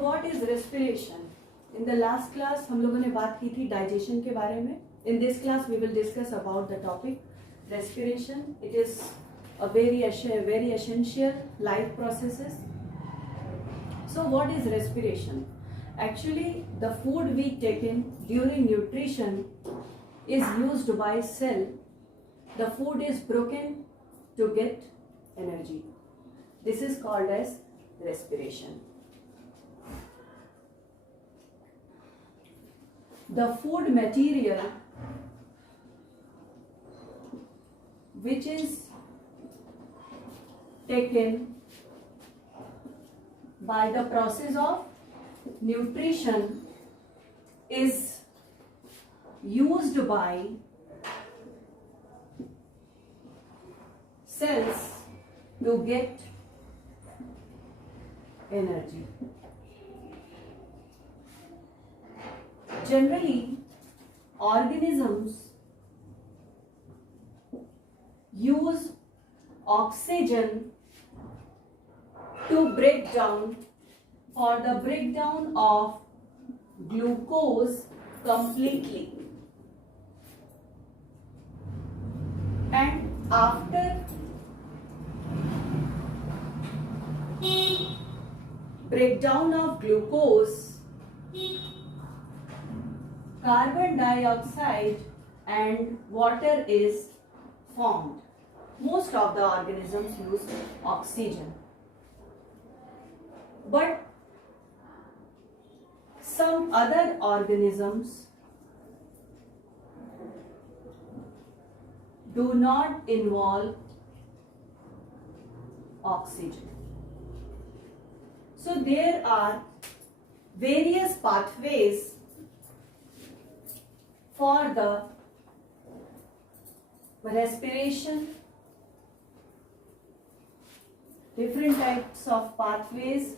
what is respiration? In the last class हम लोगों ने बात की थी digestion के बारे में. In this class we will discuss about the topic respiration. It is a very essential life processes. So what is respiration? Actually, the food we take in during nutrition is used by cell. The food is broken to get energy. This is called as respiration. The food material which is taken by the process of nutrition is used by cells to get energy. Generally, organisms use oxygen to break down for the breakdown of glucose completely, and after breakdown of glucose, carbon dioxide and water is formed. Most of the organisms use oxygen, but some other organisms do not involve oxygen. So there are various pathways for the respiration, different types of pathways.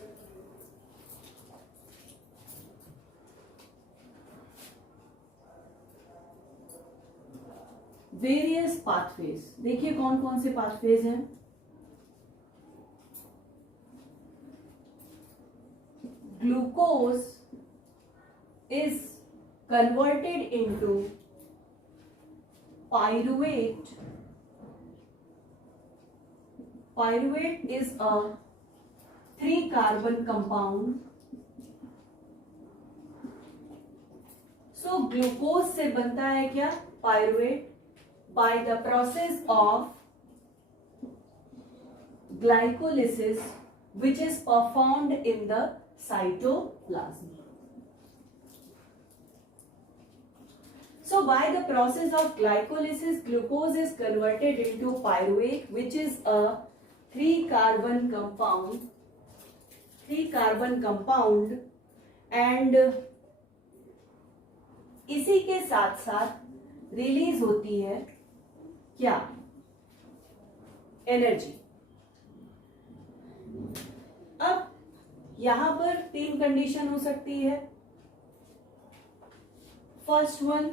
Various pathways, देखिए कौन कौन से pathways हैं. Glucose is converted into pyruvate. Pyruvate is a 3-carbon compound. So glucose से बनता है क्या? Pyruvate by the process of glycolysis, which is performed in the cytoplasm. So by the process of glycolysis, glucose is converted into pyruvate, which is a 3-carbon compound, and इसी के साथ साथ release होती है क्या? एनर्जी. अब यहां पर 3 कंडीशन हो सकती है. First one,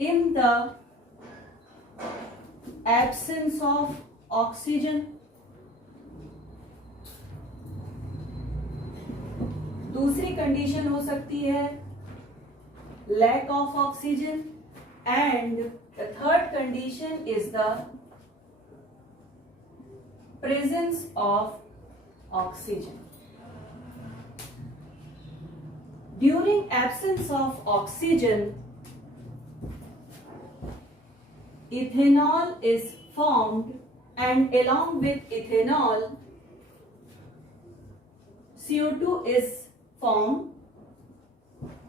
in the absence of oxygen. दूसरी कंडीशन हो सकती है lack of oxygen, and the third condition is the presence of oxygen. During absence of oxygen, ethanol is formed, and along with ethanol, CO2 is formed.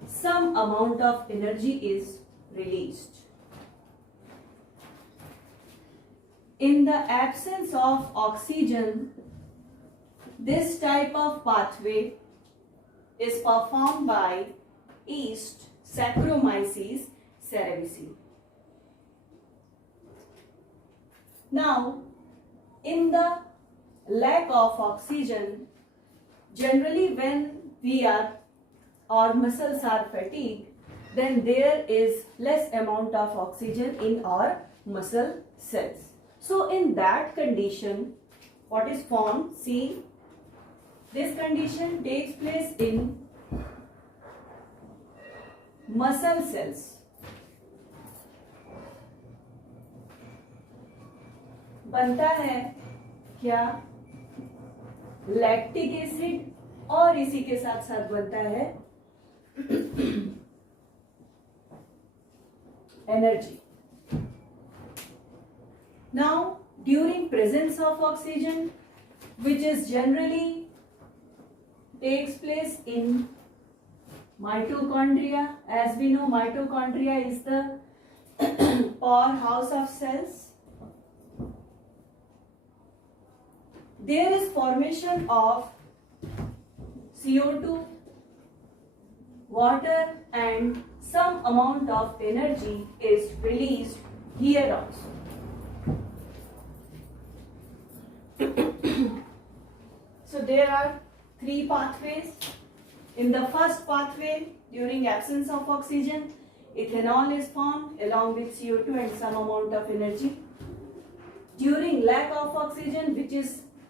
Some amount of energy is released. In the absence of oxygen, this type of pathway is performed by yeast Saccharomyces cerevisiae. Now, in the lack of oxygen, generally when we are, our muscles are fatigued, then there is less amount of oxygen in our muscle cells. So in that condition, what is formed? See, This condition takes place in muscle cells. बनता है क्या? Lactic acid और इसी के साथ साथ बनता है energy. Now, during presence of oxygen, which is generally takes place in mitochondria, as we know, mitochondria is the powerhouse of cells. There is formation of CO2, water, and some amount of energy is released here also. So there are three pathways. In the first pathway, during absence of oxygen, ethanol is formed along with CO2 and some amount of energy. During lack of oxygen, which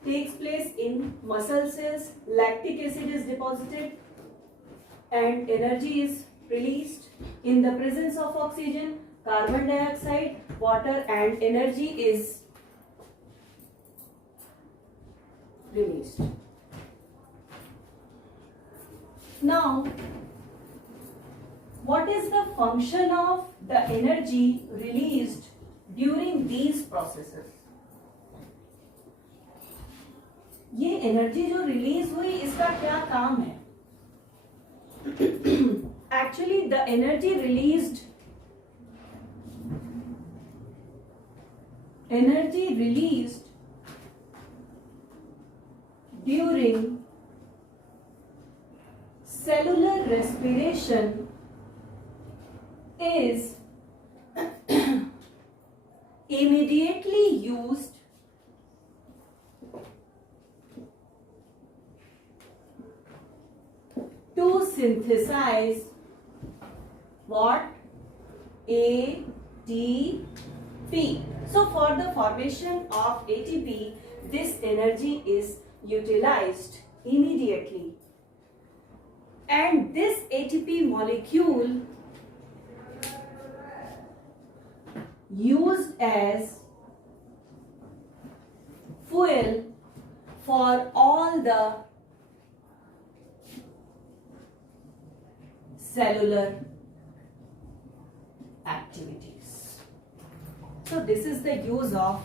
takes place in muscle cells, lactic acid is deposited and energy is released. In the presence of oxygen, carbon dioxide, water and energy is released. Now, what is the function of the energy released during these processes? ये energy जो release हुई इसका क्या काम है? Actually, the energy released during cellular respiration is immediately used to synthesize what? ATP. So for the formation of ATP, this energy is utilized immediately. And this ATP molecule used as fuel for all the cellular activities. So this is the use of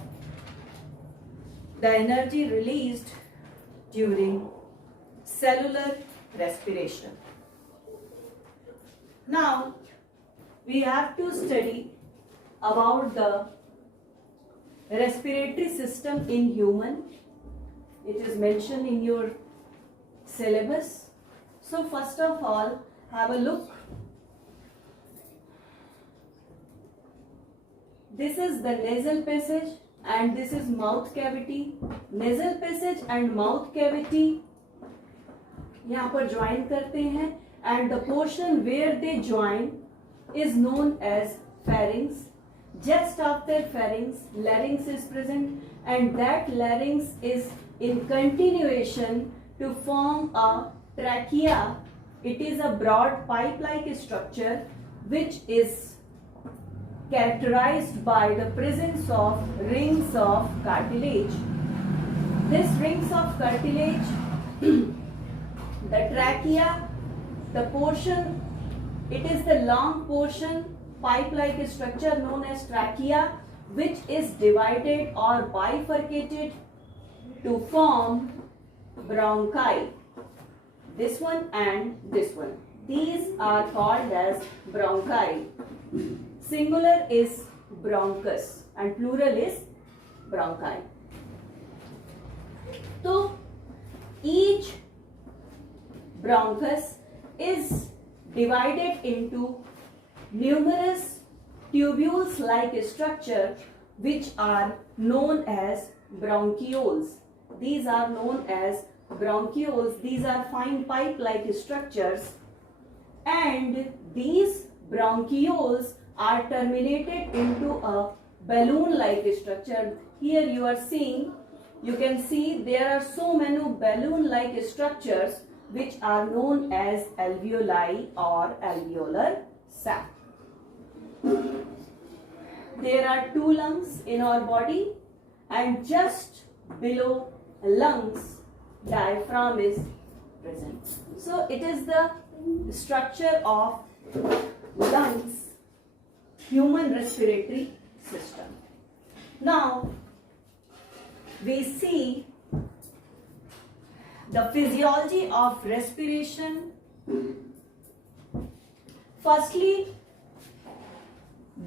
the energy released during cellular respiration. Now we have to study about the respiratory system in human. It is mentioned in your syllabus. So first of all, have a look. This is the nasal passage and this is mouth cavity. Nasal passage and mouth cavity यहाँ पर join करते हैं and the portion where they join is known as pharynx. Just after pharynx, larynx is present and that larynx is in continuation to form a trachea. It is a broad pipe-like structure which is characterized by the presence of rings of cartilage. This rings of cartilage, the trachea, the portion, it is the long portion, pipe-like structure known as trachea, which is divided or bifurcated to form bronchi. This one and this one. These are called as bronchi. Singular is bronchus and plural is bronchi. So each bronchus is divided into numerous tubules-like structure which are known as bronchioles. These are known as bronchioles. These are fine pipe-like structures and these bronchioles are terminated into a balloon-like structure. Here you are seeing you can see there are so many balloon-like structures which are known as alveoli or alveolar sac. There are two lungs in our body, and just below lungs, diaphragm is present. So it is the structure of lungs, human respiratory system. Now we see the physiology of respiration. Firstly,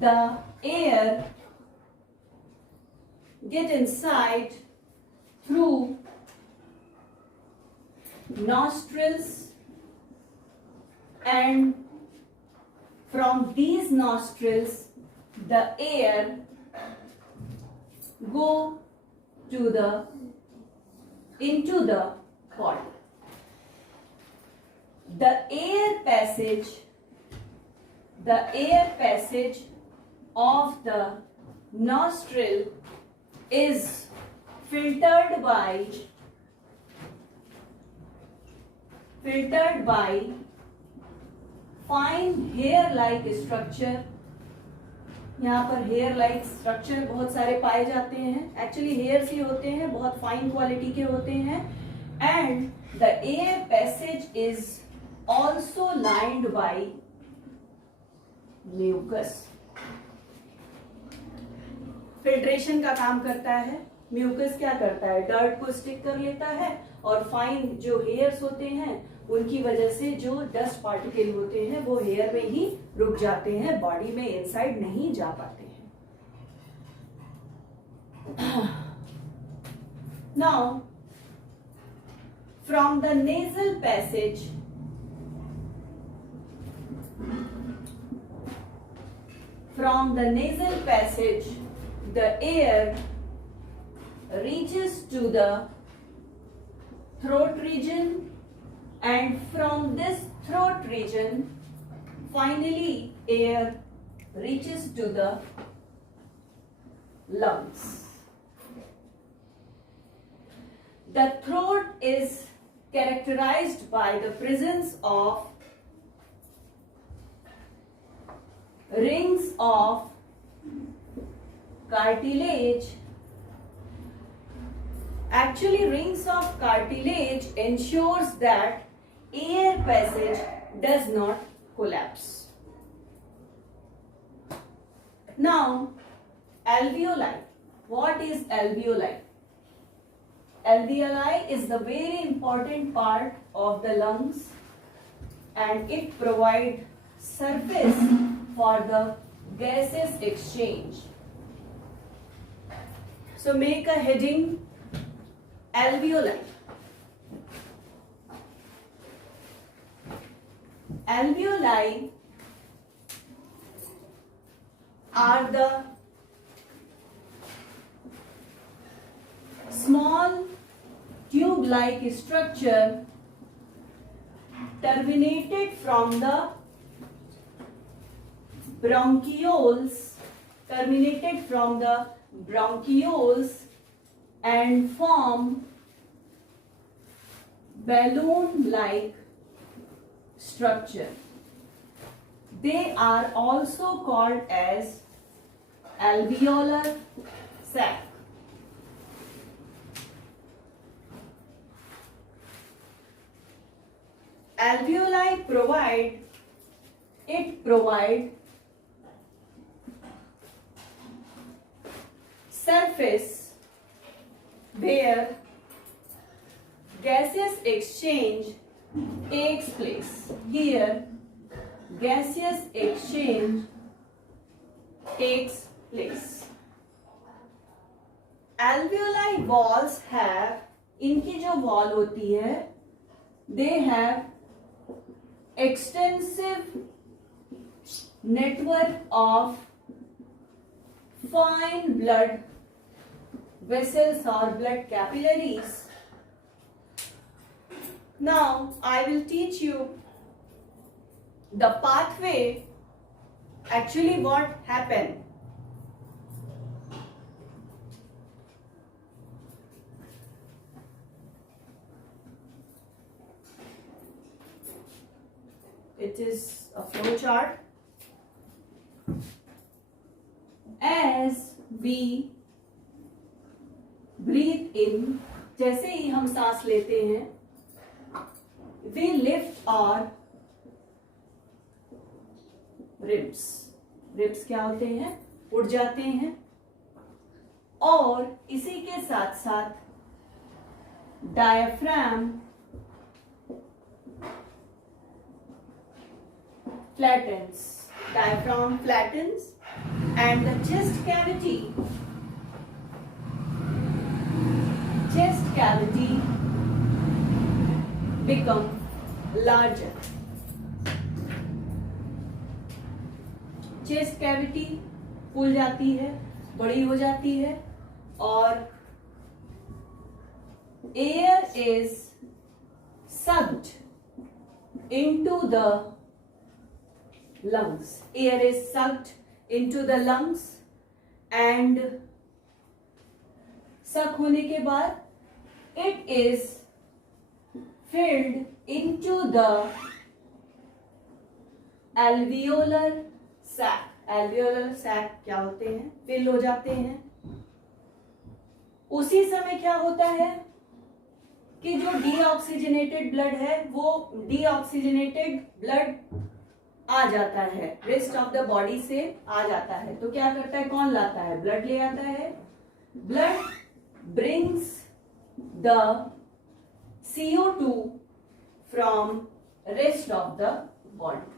the air get inside through nostrils, and from these nostrils the air go to into the body. The air passage of the nostril is filtered by fine hair-like structure. यहाँ पर hair like structure बहुत सारे पाए जाते हैं. Actually hairs ही होते हैं, बहुत फाइन क्वालिटी के होते हैं. And the air passage is also lined by mucus. Filtration का काम करता है. म्यूकस क्या करता है? डर्ट को स्टिक कर लेता है, और फाइन जो हेयर्स होते हैं उनकी वजह से जो डस्ट पार्टिकल होते हैं वो हेयर में ही रुक जाते हैं, बॉडी में इनसाइड नहीं जा पाते हैं. Now from the nasal passage, the air reaches to the throat region, and from this throat region finally air reaches to the lungs. The throat is characterized by the presence of rings of cartilage. Actually, rings of cartilage ensures that air passage does not collapse. Now, alveoli. What is alveoli? Alveoli is the very important part of the lungs, and it provides surface for the gases exchange. So make a heading, alveoli. Alveoli are the small tube-like structure terminated from the bronchioles and form balloon-like structure. They are also called as alveolar sac. Alveoli provide surface where gaseous exchange takes place. Here gaseous exchange takes place. Alveoli walls have, इनकी जो wall होती है, they have extensive network of fine blood vessels or blood capillaries. Now I will teach you the pathway. Actually what happened? it is a flow chart. As we breathe in, जैसे ही हम सांस लेते हैं, we lift our ribs. Ribs क्या होते हैं? उड़ जाते हैं. और इसी के साथ साथ diaphragm flattens. Diaphragm flattens and the chest cavity become larger. Chest cavity फूल जाती है, बड़ी हो जाती है और air is sucked into the lungs. Air is sucked into the lungs and suck होने के बाद it is filled into the alveolar sac. Alveolar sac क्या होते हैं? फिल हो जाते हैं. उसी समय क्या होता है कि जो डीऑक्सीजनेटेड ब्लड है वो डीऑक्सीजनेटेड ब्लड आ जाता है, रेस्ट ऑफ द बॉडी से आ जाता है. तो क्या करता है? कौन लाता है? ब्लड ले आता है. Blood brings the CO2 from rest of the body.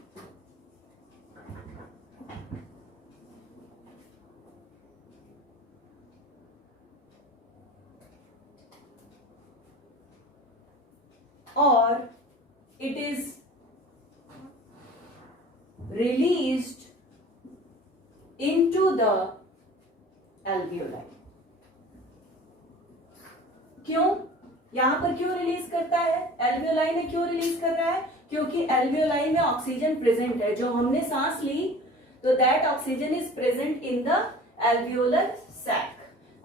और it is released into the alveoli. क्यों? यहां पर क्यों रिलीज करता है? एल्वियोलाई में क्यों रिलीज कर रहा है? क्योंकि एल्वियोलाई में ऑक्सीजन प्रेजेंट है. जो हमने सांस ली तो that oxygen is present in the alveolar sac.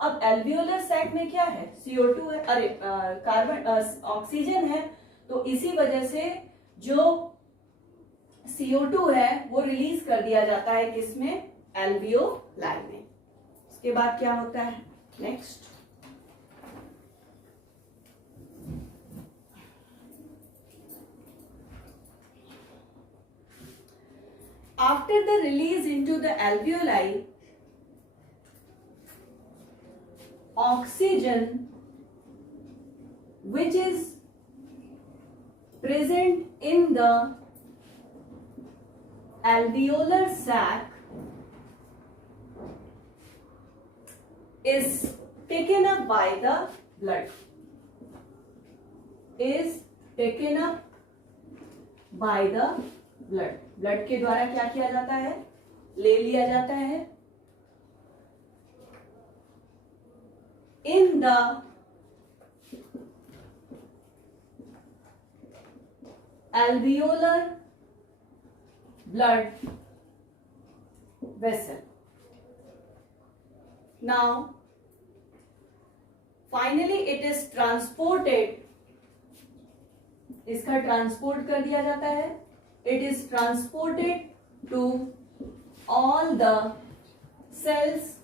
अब एल्वियोलर सैक में क्या है? CO2 है, अरे कार्बन ऑक्सीजन है. तो इसी वजह से जो CO2 है वो रिलीज कर दिया जाता है किसमें? एल्वियोलाई में. इसके बाद क्या होता है? Next, after the release into the alveoli, oxygen which is present in the alveolar sac is taken up by the blood. Is taken up by the blood. Blood के द्वारा क्या किया जाता है? ले लिया जाता है. In the alveolar blood vessel. Now, finally it is transported. इसका ट्रांसपोर्ट कर दिया जाता है. It is transported to all the cells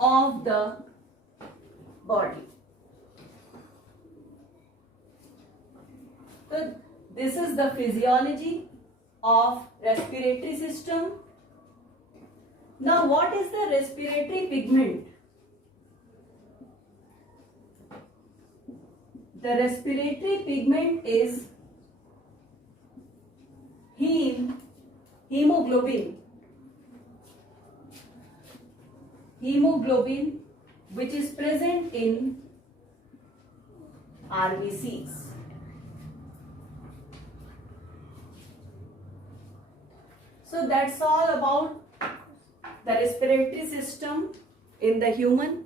of the body. So this is the physiology of respiratory system. Now what is the respiratory pigment? The respiratory pigment is hemoglobin. Hemoglobin which is present in RBCs. So that's all about the respiratory system in the human.